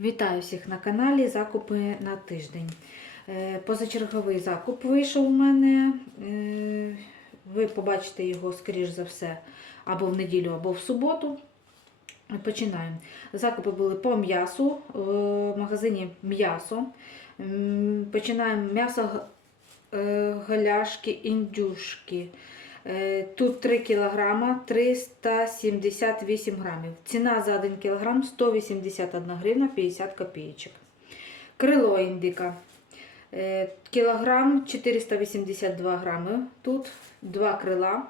Вітаю всіх на каналі Закупи на тиждень. Е, Позачерговий закуп вийшов у мене. Е, Ви побачите його, скоріш за все, або в неділю, або в суботу. Починаємо. Закупи були по м'ясу в магазині м'ясо. Починаємо м'ясо е, галяшки, індюшки. Е, Тут 3 кг 378 грамів. Ціна за 1 кг 181 гривна 50 копійочок. Крило індика. Е, Кілограм 482 грами. Тут два крила.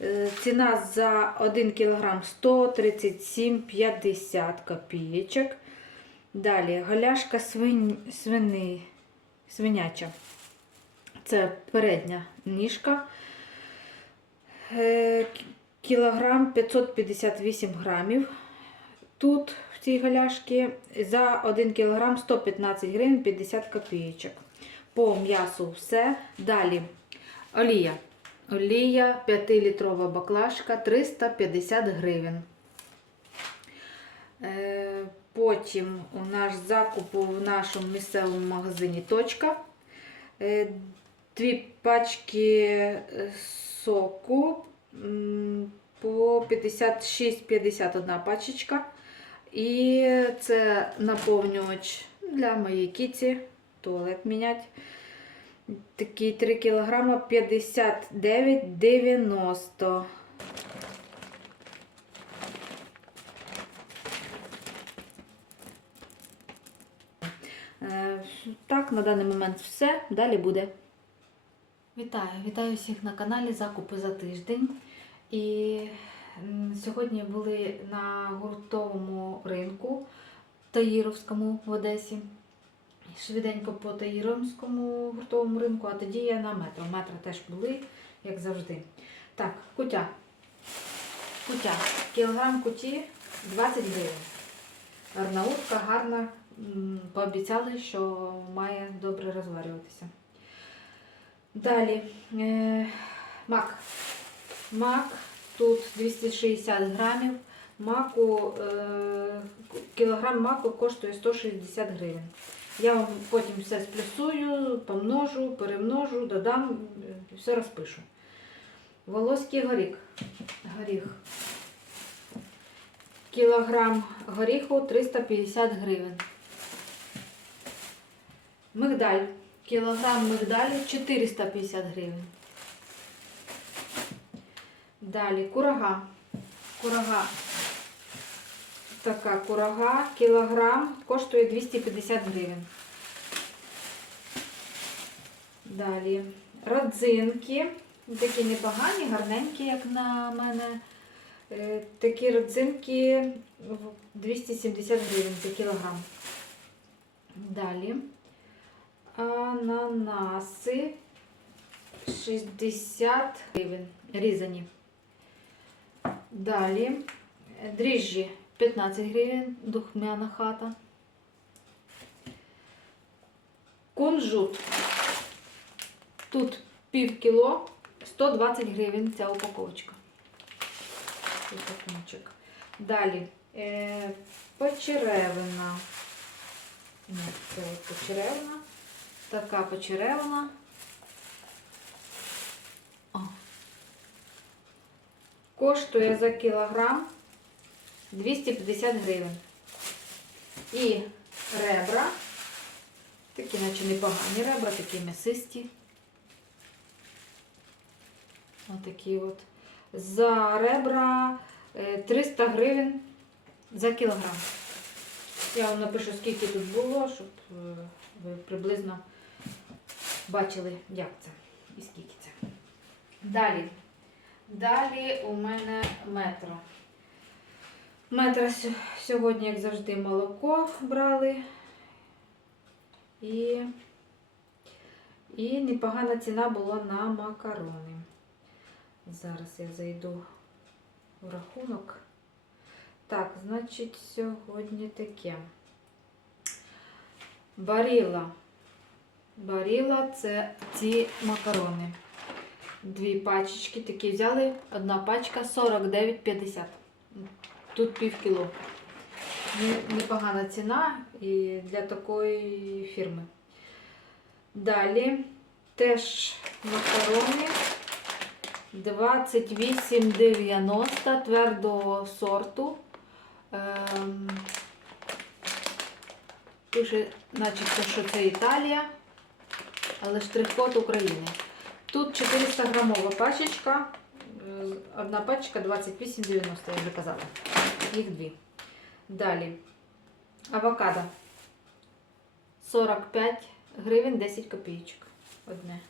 Е, Ціна за 1 кг 137,50 копійочок. Далі галяшка свинь, свини, свиняча. Це передня ніжка. Е, Кілограм 558 грамів. Тут в цій галяшці за 1 кілограм 115 гривень 50 копійочок. По м'ясу все. Далі олія. Олія 5-літрова баклажка 350 гривень. Е, Потім у наш закуп в нашому місцевому магазині Точка. Дві пачки е, соку по 56-51 пачечка. І це наповнювач для моєї кіці, туалет мінять. Такий 3 кг 59,90. Е, Так, на даний момент все. Далі буде. Вітаю, вітаю всіх на каналі Закупи за тиждень. І сьогодні були на гуртовому ринку Таїровському в Одесі. Швиденько по Таїровському гуртовому ринку, а тоді я на метро. Метро теж були, як завжди. Так, кутя. Кутя. Кілограм куті 20 гривень. Арнаутка гарна. Пообіцяли, що має добре розварюватися. Далі е, мак. Мак тут 260 грамів. Маку, е, кілограм маку коштує 160 гривень. Я вам потім все сплюсую, помножу, перемножу, додам, все розпишу. Волоський горіх. горіх. Кілограм горіху 350 гривень. Мигдаль. Кілограм мигдалю 450 гривень. Далі курага. Курага. Така курага. Кілограм коштує 250 гривень. Далі родзинки. Такі непогані, гарненькі, як на мене. Е, Такі родзинки 270 гривень за кілограм. Далі ананаси 60 гривень різані. Далі дріжджі 15 гривень, духмяна хата. Кунжут. Тут пів кіло, 120 гривень ця упаковочка. Цей. Далі е, почеревина. Ні, це почеревина. Така почеревина. Коштує за кілограм 250 гривень. І ребра. Такі, наче непогані ребра, такі м'ясисті. Отакі от. За ребра е, 300 гривень за кілограм. Я вам напишу, скільки тут було, щоб е, ви приблизно бачили, як це і скільки це. Далі. Далі у мене метро. Метро сьогодні, як завжди, молоко брали. І, і непогана ціна була на макарони. Зараз я зайду в рахунок. Так, значить, сьогодні таке. Баріла. Баріла це ці макарони. Дві пачечки такі взяли. Одна пачка 49,50. Тут пів кіло. непогана ціна і для такої фірми. Далі теж макарони 28,90 твердого сорту. Ем, Пише, начебто, що це Італія, але штрих-код України. Тут 400 грамова пачечка. Одна пачка 28,90, я вже казала. Їх дві. Далі. Авокадо. 45 гривень 10 копійочок. Одне.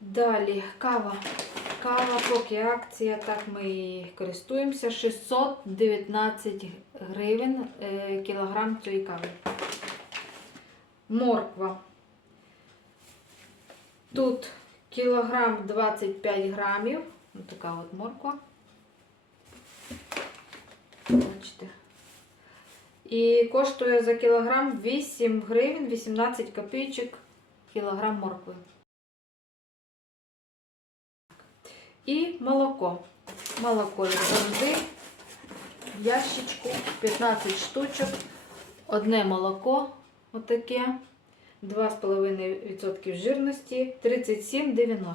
Далі кава. Кава, поки акція, так ми і користуємося. 619 гривень е, кілограм цієї кави. Морква. Тут кілограм 25 грамів. Ось така от морква. Бачите. І коштує за кілограм 8 гривень 18 копійочок кілограм моркви. І молоко. Молоко, як завжди, ящичку 15 штучок. Одне молоко, отаке, 2,5% жирності, 37,90.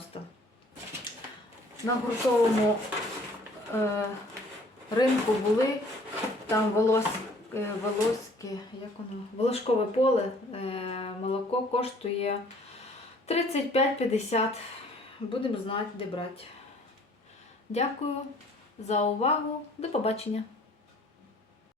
На гуртовому е, ринку були, там волос, е, волоське, як воно, волошкове поле, е, молоко коштує 35,50. Будемо знати, де брати. Дякую за увагу. До побачення!